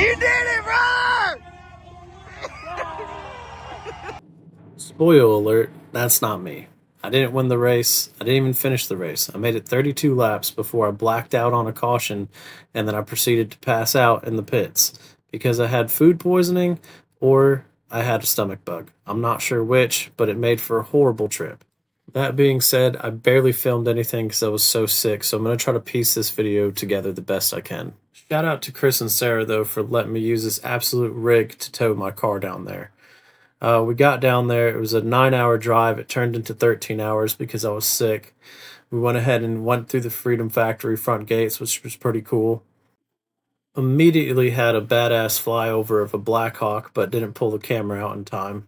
You did it, brother! Spoiler alert, that's not me. I didn't win the race. I didn't even finish the race. I made it 32 laps before I blacked out on a caution, and then I proceeded to pass out in the pits because I had food poisoning or I had a stomach bug. I'm not sure which, but it made for a horrible trip. That being said, I barely filmed anything because I was so sick, so I'm going to try to piece this video together the best I can. Shout out to Chris and Sarah, though, for letting me use this absolute rig to tow my car down there. We got down there. It was a 9-hour drive. It turned into 13 hours because I was sick. We went ahead and went through the Freedom Factory front gates, which was pretty cool. Immediately had a badass flyover of a Black Hawk, but didn't pull the camera out in time.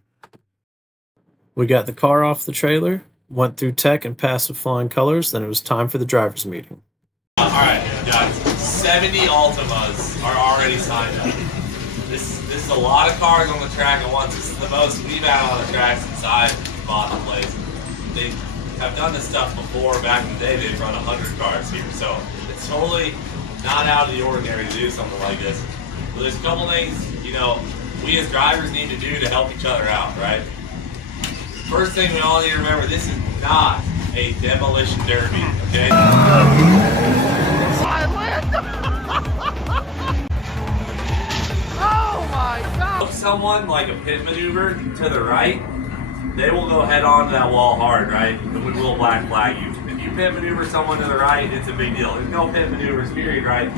We got the car off the trailer, went through tech and passed with flying colors, then it was time for the driver's meeting. Alright, guys, 70 Altimas are already signed up. This is a lot of cars on the track at once. This is the most we've had on the track since I bought the place. They have done this stuff before. Back in the day, they've run 100 cars here. So it's totally not out of the ordinary to do something like this. But there's a couple things, you know, we as drivers need to do to help each other out, right? First thing we all need to remember, this is not a demolition derby, okay? Oh my God! If someone like a pit maneuver to the right, they will go head on to that wall hard, right? And we will black flag you. If you pit maneuver someone to the right, it's a big deal. There's no pit maneuvers, period, right?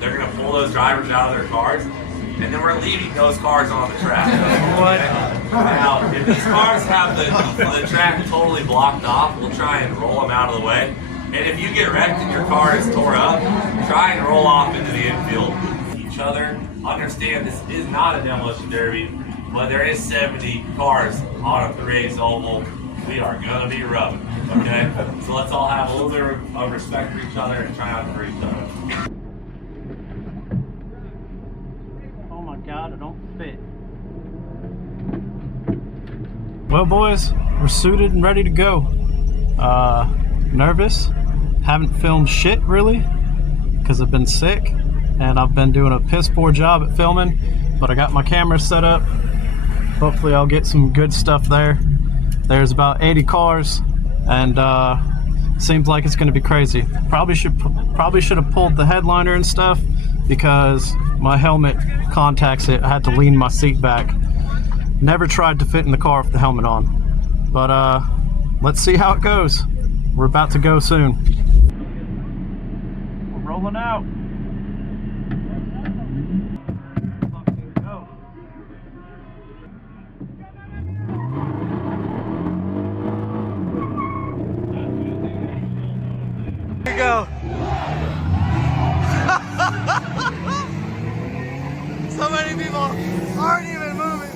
They're gonna pull those drivers out of their cars, and then we're leaving those cars on the track. Okay? Now, if these cars have the track totally blocked off, we'll try and roll them out of the way. And if you get wrecked and your car is tore up, try and roll off into the infield. Each other, understand this is not a demolition derby, but there is 70 cars on a 3/8 oval. We are gonna be rubbing, okay? So let's all have a little bit of respect for each other and try not to hurt each other. Oh my God, I don't fit. Well, boys, we're suited and ready to go. Nervous. Haven't filmed shit really because I've been sick and I've been doing a piss poor job at filming, but I got my camera set up. Hopefully I'll get some good stuff there. There's about 80 cars and seems like it's going to be crazy. Probably should have pulled the headliner and stuff because my helmet contacts it. I had to lean my seat back. Never tried to fit in the car with the helmet on, but let's see how it goes. We're about to go soon. We're rolling out. Here you go. So many people aren't even moving.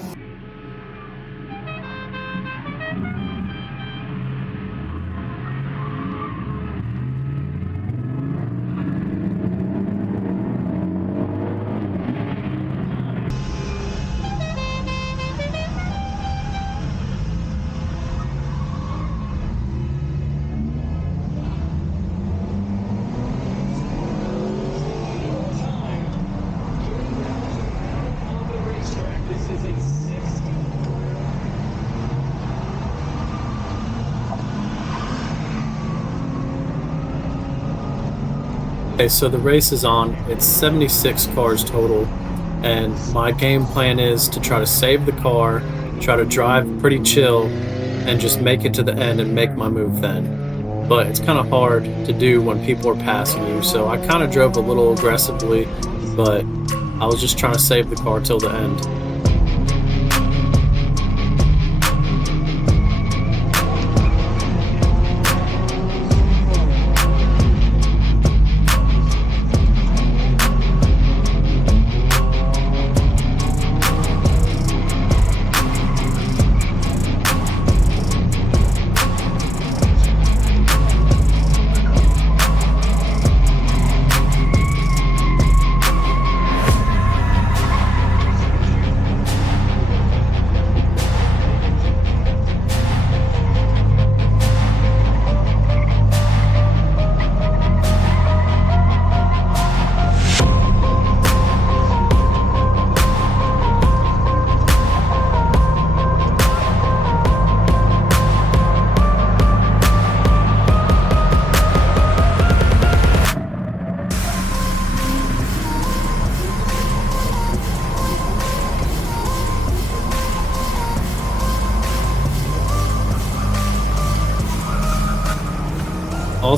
Okay, so the race is on. It's 76 cars total, and my game plan is to try to save the car, try to drive pretty chill, and just make it to the end and make my move then. But it's kind of hard to do when people are passing you, so I kind of drove a little aggressively, but I was just trying to save the car till the end.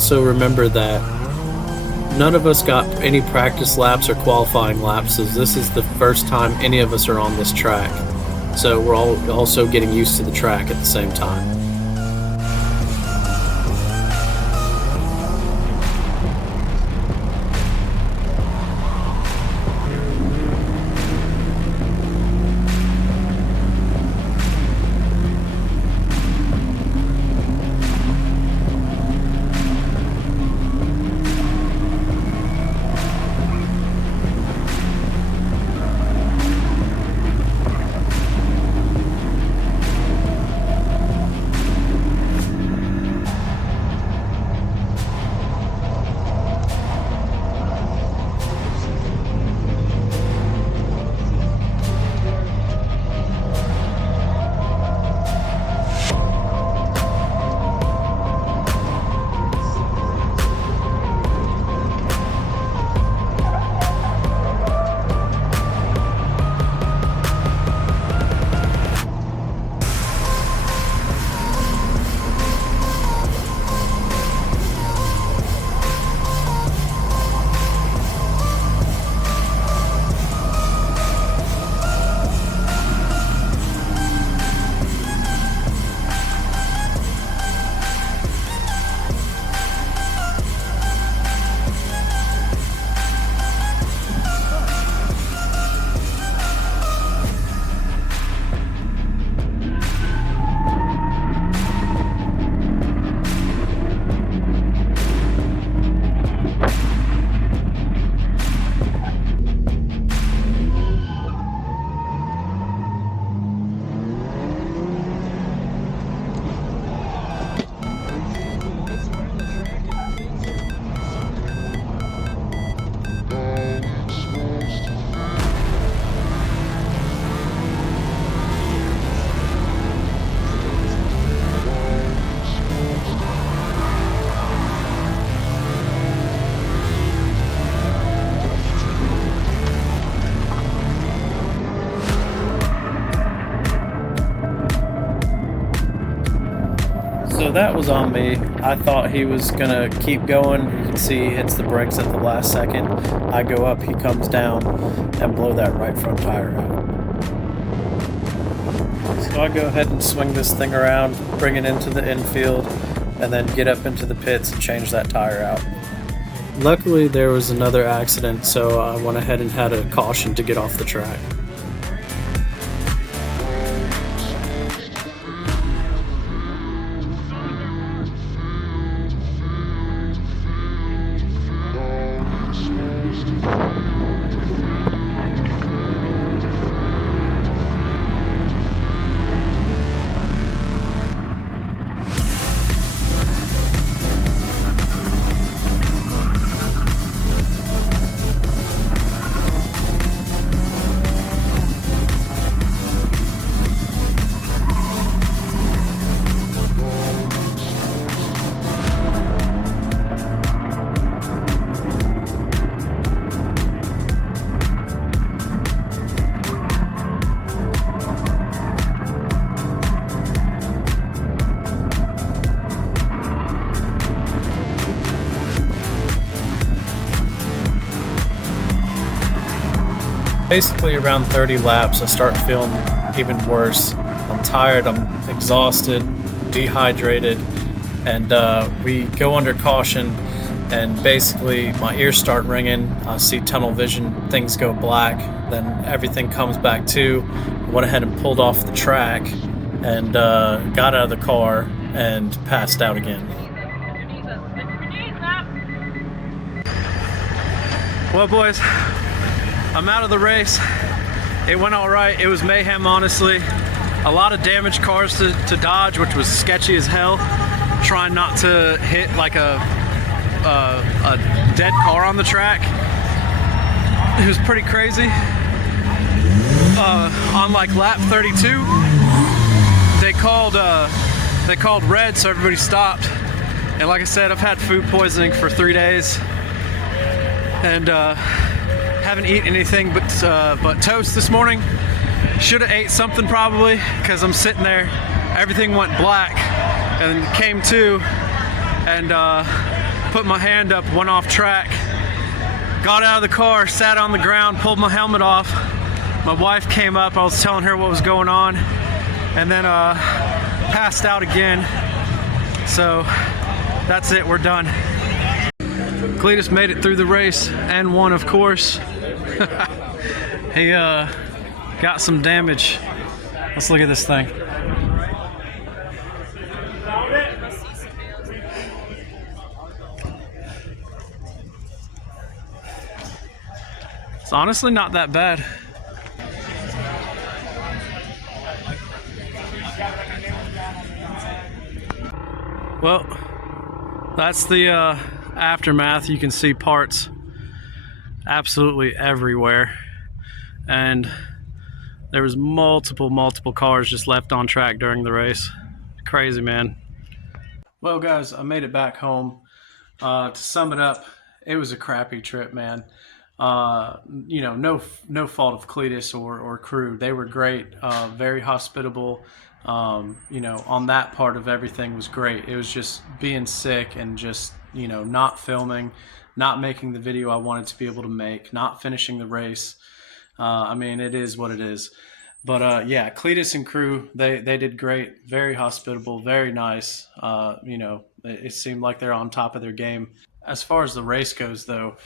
also remember that none of us got any practice laps or qualifying laps, so this is the first time any of us are on this track. So we're all also getting used to the track at the same time. So that was on me. I thought he was gonna keep going. You can see he hits the brakes at the last second. I go up, he comes down, and blow that right front tire out. So I go ahead and swing this thing around, bring it into the infield, and then get up into the pits and change that tire out. Luckily there was another accident, so I went ahead and had a caution to get off the track. Basically around 30 laps, I start feeling even worse. I'm tired, I'm exhausted, dehydrated, and we go under caution, and basically my ears start ringing. I see tunnel vision, things go black, then everything comes back to. I went ahead and pulled off the track and got out of the car and passed out again. Well, boys, I'm out of the race. It went all right. It was mayhem, honestly. A lot of damaged cars to dodge, which was sketchy as hell. Trying not to hit like a dead car on the track. It was pretty crazy. On like lap 32, they called red, so everybody stopped. And like I said, I've had food poisoning for 3 days, and haven't eaten anything but toast this morning. Should have ate something probably, because I'm sitting there, everything went black and came to, and put my hand up, went off track, got out of the car, sat on the ground, pulled my helmet off. My wife came up, I was telling her what was going on, and then passed out again. So that's it, we're done. Cleetus made it through the race and won, of course. He got some damage. Let's look at this thing. It's honestly not that bad. Well, that's the aftermath. You can see parts absolutely everywhere, and there was multiple cars just left on track during the race. Crazy, man. Well, guys, I made it back home. To sum it up, it was a crappy trip, man. You know, no fault of Cleetus or crew. They were great, very hospitable. You know, on that part of everything was great. It was just being sick and just, you know, not filming, not making the video I wanted to be able to make, not finishing the race. I mean, it is what it is. But yeah, Cleetus and crew, they did great, very hospitable, very nice. You know, it seemed like they're on top of their game. As far as the race goes, though,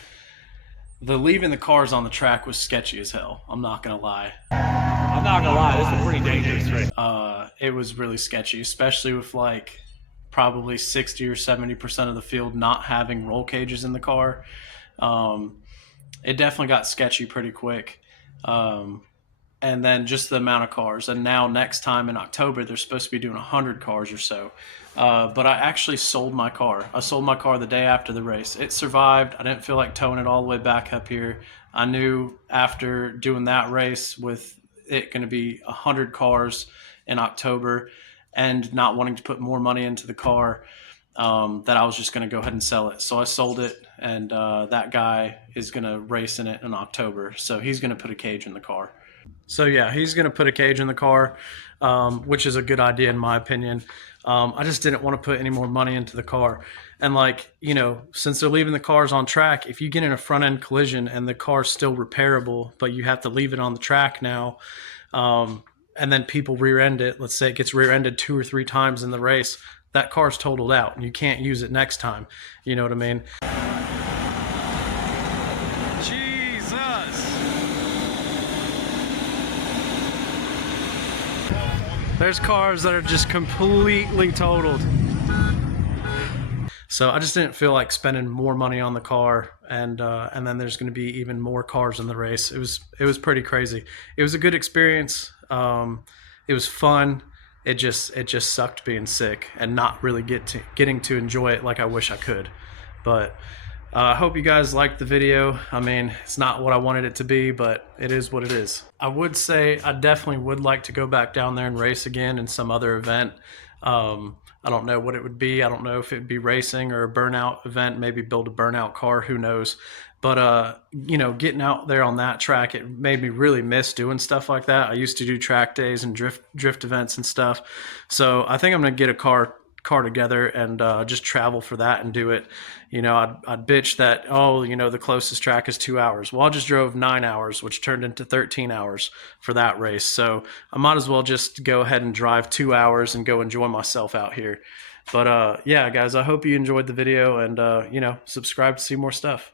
the leaving the cars on the track was sketchy as hell. I'm not gonna lie. I'm not gonna lie, this is pretty dangerous race. It was really sketchy, especially with like probably 60 or 70% of the field not having roll cages in the car. It definitely got sketchy pretty quick. And then just the amount of cars. And now next time in October, they're supposed to be doing 100 cars or so. But I actually sold my car. I sold my car the day after the race. It survived. I didn't feel like towing it all the way back up here. I knew after doing that race with it going to be 100 cars in October and not wanting to put more money into the car, that I was just going to go ahead and sell it. So I sold it, and that guy is going to race in it in October. So he's going to put a cage in the car. So yeah, he's going to put a cage in the car, which is a good idea in my opinion. I just didn't want to put any more money into the car. And like, you know, since they're leaving the cars on track, if you get in a front end collision and the car's still repairable, but you have to leave it on the track now, and then people rear end it, let's say it gets rear ended 2 or 3 times in the race, that car's totaled out and you can't use it next time. You know what I mean? There's cars that are just completely totaled. So I just didn't feel like spending more money on the car, and then there's going to be even more cars in the race. It was pretty crazy. It was a good experience. It was fun. It just sucked being sick and not really getting to enjoy it like I wish I could. But I hope you guys liked the video. I mean, it's not what I wanted it to be, but it is what it is. I would say I definitely would like to go back down there and race again in some other event. I don't know what it would be. I don't know if it would be racing or a burnout event, maybe build a burnout car, who knows. But, you know, getting out there on that track, it made me really miss doing stuff like that. I used to do track days and drift events and stuff. So I think I'm going to get a car together and just travel for that and do it. You know, I'd bitch that, oh, you know, the closest track is 2 hours. Well, I just drove 9 hours, which turned into 13 hours for that race. So I might as well just go ahead and drive 2 hours and go enjoy myself out here. But yeah, guys, I hope you enjoyed the video, and you know, subscribe to see more stuff.